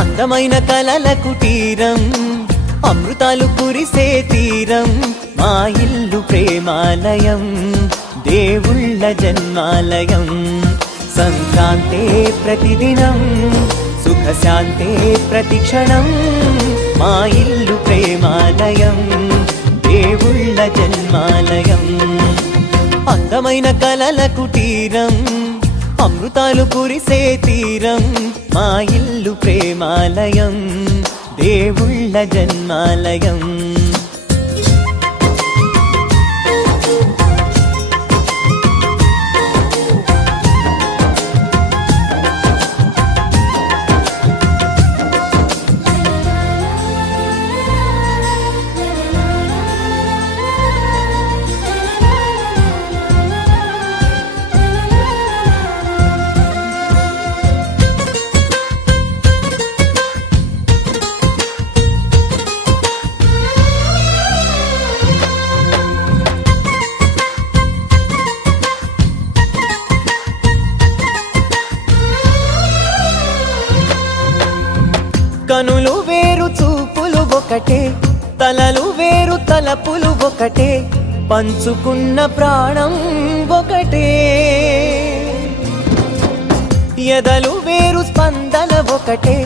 అందమైన కలల కుటీరం, అమృతాలు కురిసే తీరం, మా ఇల్లు ప్రేమాలయం, దేవుళ్ళ జన్మాలయం. సంక్రాంతే ప్రతిదినం, సుఖశాంతే ప్రతిక్షణం, మా ఇల్లు ప్రేమాలయం, దేవుళ్ళ జన్మాలయం. అందమైన కలల కుటీరం, అమృతాలు కురిసే తీరం, మా ఇల్లు ప్రేమాలయం, దేవుళ్ళ జన్మాలయం. కనులు వేరు చూపులు ఒకటే, తలలు వేరు తలపులు ఒకటే, పంచుకున్న ప్రాణం ఒకటే. ఎదలు వేరు స్పందన ఒకటే,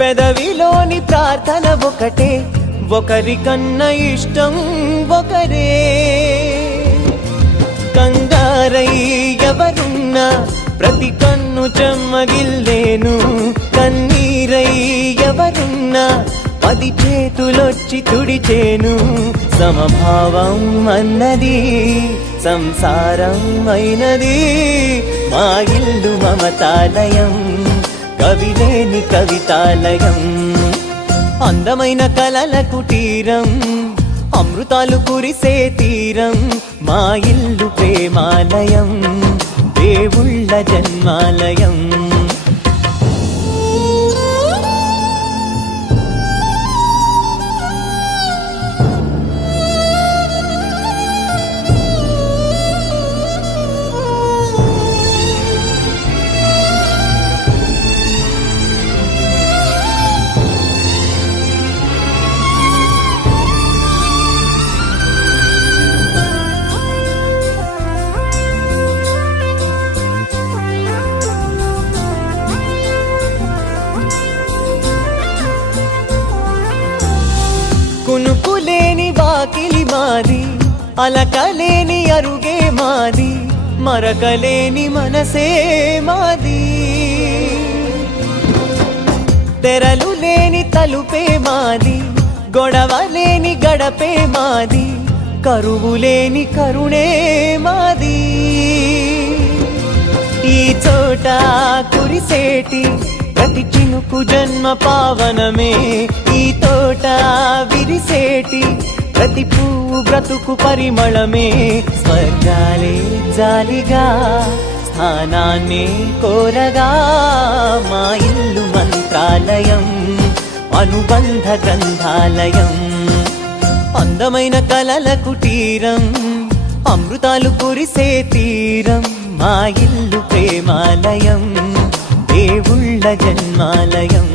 పెదవిలోని ప్రార్థన ఒకటే, ఒకరికన్నా ఇష్టం ఒకరే. కంగారై ఎవరున్నా ప్రతి కన్ను చెమ్మగిల్లేను, కన్నీరై ఎవరున్నా 10 చేతులొచ్చి తుడిచేను. సమభావం అన్నది సంసారం అయినది, మా ఇల్లు మమతాలయం, కవిలేని కవితాలయం. అందమైన కలల కుటీరం, అమృతాలు కురిసే తీరం, మా ఇల్లు ప్రేమాలయం, దేవుళ్ళ జన్మాలయం. కునుకులేని వాకిలి మాది, అలకలేని అరుగే మాది, మరకలేని మనసే మాది. తెరలు లేని తలుపే మాది, గొడవ లేని గడపే మాది, కరువు లేని కరుణే మాది. ఈ చోట కురిసేటి ప్రతి చినుకు జన్మ పావనమే, ఈ తోట విరిసేటి ప్రతి పువ్వు బ్రతుకు పరిమళమే. స్వర్గాలే జాలిగా స్థానాన్ని కోరగా, మా ఇల్లు మంత్రాలయం, అనుబంధ గ్రంథాలయం. అందమైన కలల కుటీరం, అమృతాలు కురిసే తీరం, మా ఇల్లు ప్రేమాలయం, దేవుళ్ళ జన్మాలయం.